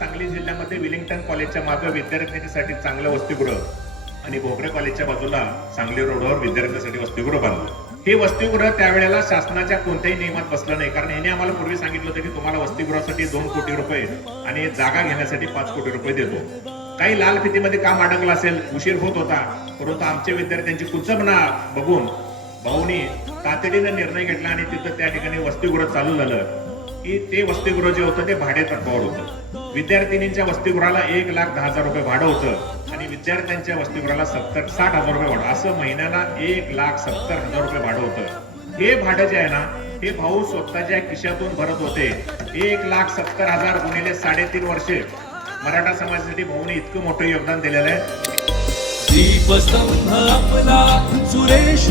सांगली जिल्ह्यामध्ये विलिंग्टन कॉलेजच्या मागे विद्यार्थ्यांसाठी चांगलं वसतिगृह आणि भोगरे कॉलेजच्या बाजूला सांगली रोडवर विद्यार्थ्यांसाठी वसतिगृह बांधलं. हे वसतिगृह त्यावेळेला शासनाच्या कोणत्याही नियमात बसलं नाही, कारण याने आम्हाला पूर्वी सांगितलं होतं की तुम्हाला वसतिगृहासाठी 2 कोटी रुपये आणि जागा घेण्यासाठी 5 कोटी रुपये देतो. काही लाल फितीमध्ये काम अडकलं असेल, उशीर होत होता, परंतु आमच्या विद्यार्थ्यांची कुचंबना बघून भाऊनी तातडीने निर्णय घेतला आणि तिथं त्या ठिकाणी वसतिगृह चालू झालं की ते वसतिगृह जे होतं ते भाडे तत्वावर होतं. विद्यार्थिनींच्या वसतिगृहाला 1,10,000 रुपये भाडं होतं आणि विद्यार्थ्यांच्या वसतिगृहाला 60,000 रुपये भाडं, असं महिन्याला 1,70,000 रुपये भाडं होतं. हे भाडं जे आहे ना, हे भाऊ स्वतःच्या खिशातून भरत होते. 1,70,000 गुणिले 3.5 वर्षे मराठा समाजासाठी भाऊने इतकं मोठं योगदान दिलेलं आहे. दीपस्तंभ आपला सुरेश